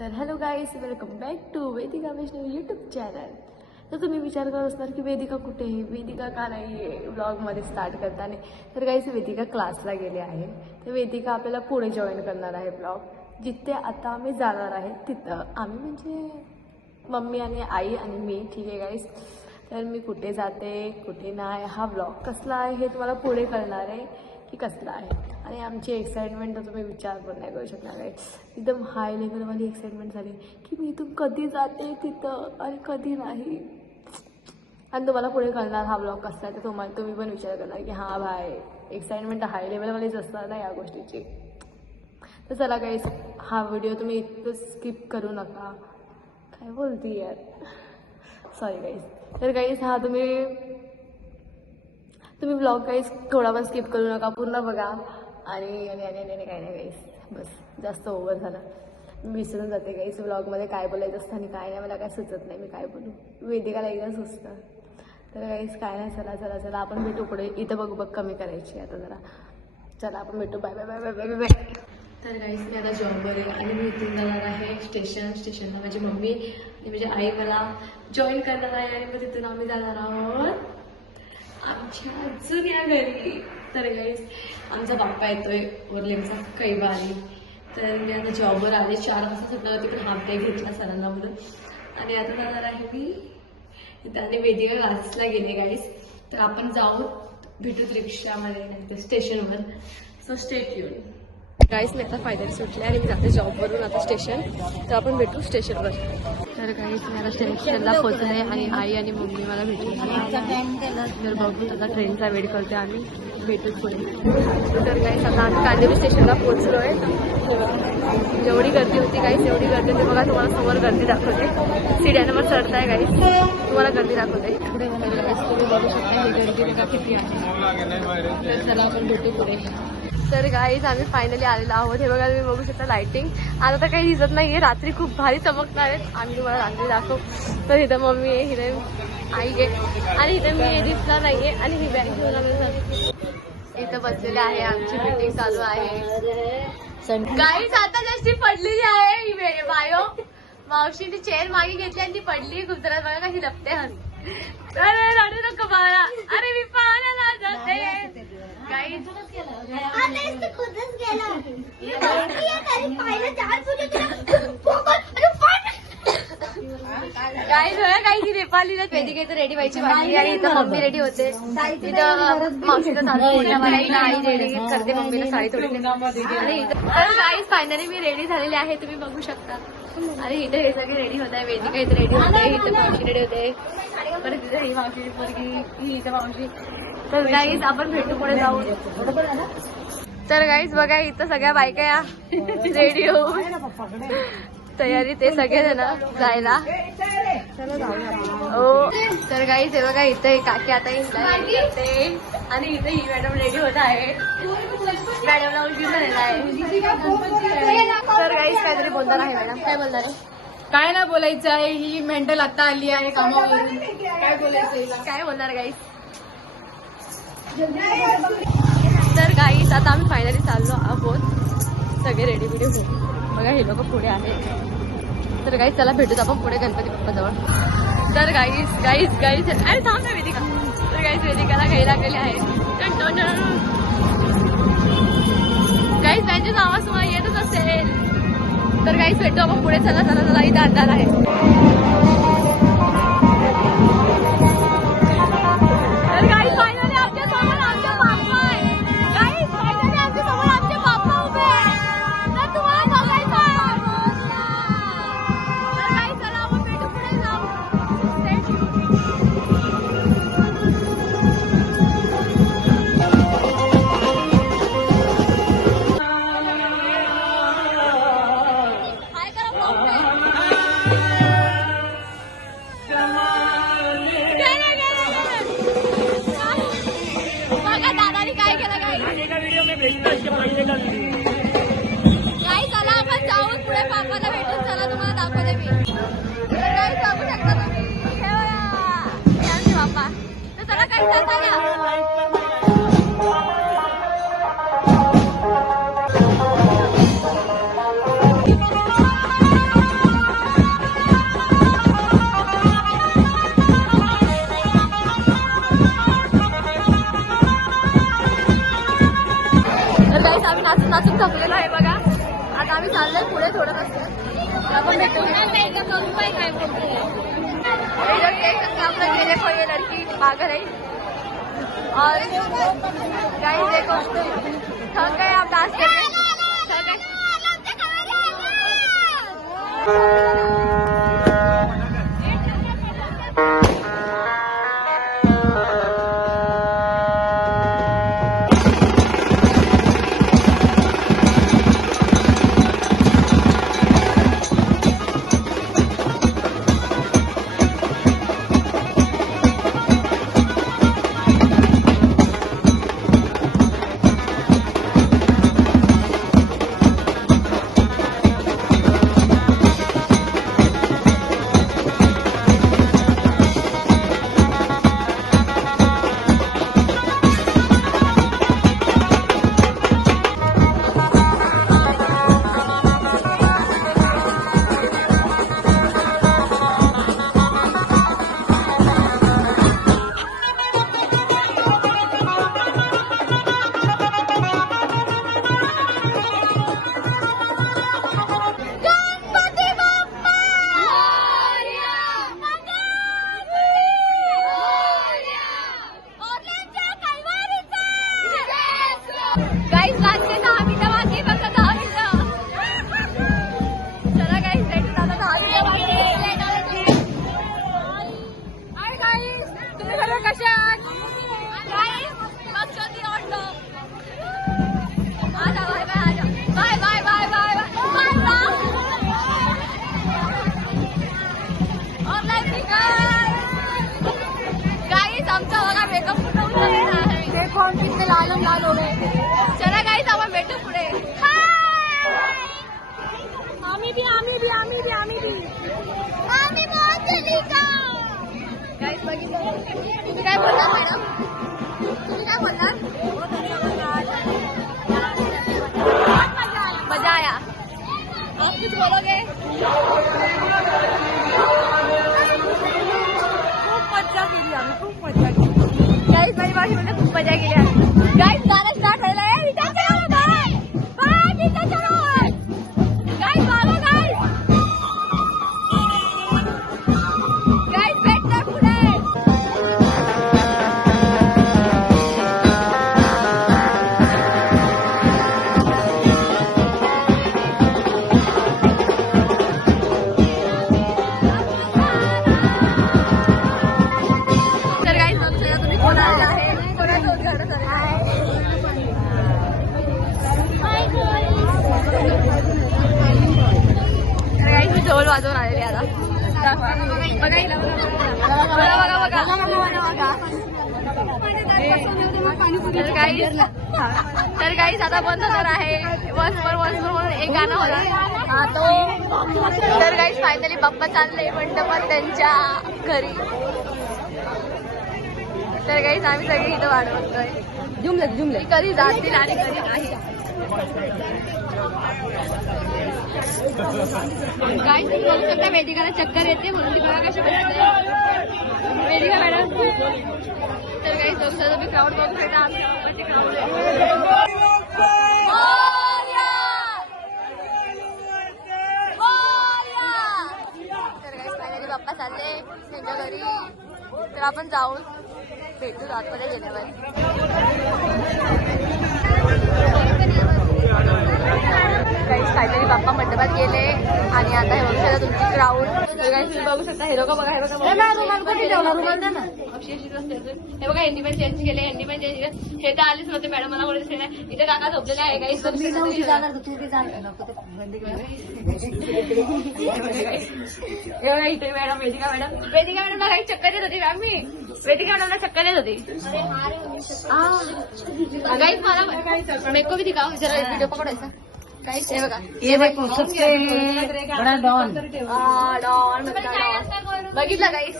तर hello guys, welcome back to Vedika Vaishnav YouTube channel. तर तुम्ही विचार करत असणार की वेदिका कुठे आहे, वेदिका का नाही आहे व्लॉगमध्ये स्टार्ट करताना. तर गाईज, वेदिका क्लासला गेले आहे. तर वेदिका आपल्याला पुढे जॉईन करणार आहे ब्लॉग, जिथे आता आम्ही जाणार आहे तिथं. आम्ही म्हणजे मम्मी आणि आई आणि मी. ठीक आहे गाईज. तर मी कुठे जाते कुठे नाही, हा ब्लॉग कसला आहे हे तुम्हाला पुढे कळणार आहे की कसला आहे. आणि आमची एक्साइटमेंट तर तुम्ही विचार पण नाही करू शकणार आहे. एकदम हाय लेवलवाली एक्साइटमेंट झाली की मी इथून कधी जाते तिथं आणि कधी नाही. आणि तुम्हाला पुढे कळणार हा ब्लॉग कसला आहे. तर तुम्ही पण विचार करणार की हां भाई, एक्साइटमेंट हाय लेवलवालीच असणार ना या गोष्टीची. तर चला गाईस, हा व्हिडिओ तुम्ही इतकं स्किप करू नका. काय बोलती यार, सॉरी गाईस. तर गाईस, हा तुम्ही ब्लॉग गाईस थोडा पण स्किप करू नका, पूर्ण बघा. आणि काय नाही गाईस, बस जास्त ओव्हर झालं. मी विसरून जाते गाईस ब्लॉगमध्ये काय बोलायचं असतं आणि काय नाही. मला काय सुचत नाही मी काय बोलू. वेदिकाला एकदा सुचतं. तर गाईस काय नाही, चला आपण भेटू पुढे. इथं बघ कमी करायची आता जरा. चला आपण भेटू. Bye bye bye bye bye bye. तर गाईस, मी आता जॉबवर आहे आणि मी इथून जाणार आहे स्टेशनला. माझी मम्मी आणि माझी आई मला जॉईन करणार आहे आणि मग तिथून आम्ही जाणार आहोत आमच्या जुन्या घरी. तर गाईस, आमचा बाप्पा येतोय ओरलेमचा कैवारी. तर मी आता जॉबवर आले, 4 वाजता सुटलं. तिकडे हाफ डे घेतला सरांना म्हणून. आणि आता जाणार आहे मी त्याने वेदिका क्लासला गेले गाईस. तर आपण जाऊ भेटूत रिक्षामध्ये नाही तर स्टेशनवर. So stay tune. गाईस, मी आता फायनली सुटले आणि मी जाते जॉबवरून आता स्टेशन. तर आपण भेटू स्टेशनवर. तर गाईस, मी आता स्टेशनला पोहोचले आणि आई आणि मम्मी मला भेटून. तर बघू आता ट्रेनचा वेट करते आम्ही. भेटूच पुढे. तर गाईस, आता आम्ही कांदिवली स्टेशनला पोहोचलो आहे. जेवढी गर्दी होती गाईस, एवढी गर्दी होती बघा. तुम्हाला समोर गर्दी दाखवते. सीड्यांवर चढताय गाईस, तुम्हाला गर्दी दाखवते. पुढे तुम्ही बघू शकता ही गर्दी का किती आहे. तर चला आपण भेटू पुढे. तर गाईज, आम्ही फायनली आलेलो आहोत. हे बघा, तुम्ही बघू शकता लाइटिंग. आता तर काही दिसत नाहीये, रात्री खूप भारी चमकणार आहेत. आम्ही तुम्हाला रात्री दाखवू. तर इथं मम्मी आहे, इथं आई आहे आणि इथं मी दिसणार नाहीये. आणि ही बॅग घेऊन आम्ही इथं बसलेले आहे. आमची मीटिंग चालू आहे. गाईज, आता जशी पडलेली आहे ही बायो मावशीने चेअर मागे घेतली आणि ती पडली. खूप जरा बघा कशी लपते हस. अरे रडू नको बाळा. अरे मी पाहायला जाते गाईज. काही नेपालीला वेदिका इथं रेडी व्हायची बाकी आणि इथं मम्मी रेडी होते. इथं मावशीचा आई रेडी करते मम्मीला साडी थोडी. आणि इथं तर गाईज फायनली मी रेडी झालेली आहे, तुम्ही बघू शकता. आणि इथं हे सगळे रेडी होत आहे. वेदिका इथं रेडी होते, इथं मावशी रेडी होते, परत तिथं ही मावशीची पोरगी, ही इथं मावशी. तर गाईज, आपण भेटू पुढे जाऊ. तर गाईज बघा, इथं सगळ्या बायका या रेडी होऊन तयारी ते सगळे जण जायला. हो. तर गाईज हे बघा, इथं काकी आता रेडी करते आणि इथं ही मॅडम रेडी होत आहे. मॅडमला उलटी झालेला आहे. तर गाईज काहीतरी बोलणार आहे मॅडम. काय बोलणार आहे? काय ना बोलायचं आहे. ही मेंटल आता आली आहे कामावरून. काय बोलायचं, काय बोलणार गाईज? तर गाईज, आता आम्ही फायनली चाललो आहोत. सगळे रेडी बिडी होऊन बघा, हे लोक पुढे आहेत. तर गाईज चला भेटूत आपण पुढे गणपती बाप्पाजवळ. तर गाईज अरे थांब ना वेदिका. तर गाईज, वेदिकाला घ्यायला लागलेली आहे. गाईज, त्यांचा आवाज तुम्हाला येतच असेल. तर गाईज भेटू आपण पुढे. चला इथं अंधार आहे. चला आपण जाऊन पुढे पापाला भेटून. चला तुम्हाला दाखवते मी. बघू शकता तुम्ही, आमचे बाप्पा. तर चला काही चला. करत असते. आपण भेटू काय बोलते आपलं गेले कोई लड़की भाग रही और गाइस देखो थक गए आप डांस करके थक गए. कितने लाल हो गए. चला गाइस आपण भेटू पुढे. आम्ही भी बहुत जल्दी का गाइस बघितलं. तुम्ही काय बोलणार मॅडम? तुम्ही काय बोलणार? मजा आया. आप कुछ बोलोगे? खूप मजा केली आम्ही, खूप मजा केली. गाइस माझी बाकी म्हणजे खूप मजा केली आम्ही. गाइस गाणं स्टार्ट व्हायला आहे. इथं चलो गाइस. बाय इथं चलो. गाइस मागो गाइस. गाइस भेटता पुढे. तर गाइस बघा तुम्ही कोण आलेला आहे. कोणाचं उद्घाटन झालेलं आहे. तर गाइस मी ढोल वाजवून आलेली आता. बघा हिला बघा. तर गाइस आता बंद होणार आहे. वन्स म्हणून एक गाणं होतं. तर गाइस फायनली बाप्पा चालले मंडपात त्यांच्या घरी. तर गाइस आम्ही सगळे इथं वाट बघतोय. जुमले कधी जातील आणि कधी नाही. गाइस तुम्ही बघू शकता वेदिकाला चक्कर येते म्हणून ती बघा कशी बसते. वेदिका मॅडम. तर गाइस बघता तुम्ही क्राऊड बघू शकता. आम्ही क्राऊड तर गाइस फायनली बाप्पा चालले त्यांच्या घरी. तर आपण जाऊन भेटू आतमध्ये गेल्यावर. गाइस फायनली बाप्पा मंडपात गेले आणि आता हे बघू शकता तुमची क्राऊड. गाइस तुम्ही बघू शकता. हे बघा हे बघा हिंदी पण चेंज केले. हे तर आलीच नव्हते मॅडम. मला कोणी दिसले नाही. इथे काका झोपलेले आहे. गाइस इथे मॅडम वेदिका मॅडमला काही चक्कर येत होती. मॅम मी वेदिका मॅडमला चक्कर येत होती. गाइस मला मेको भी दिखाओ जरा. व्हिडिओ पकडायचा. गाइस हे बघा. ये देखो सबसे बड़ा डॉन. डॉन बघितला गाइस.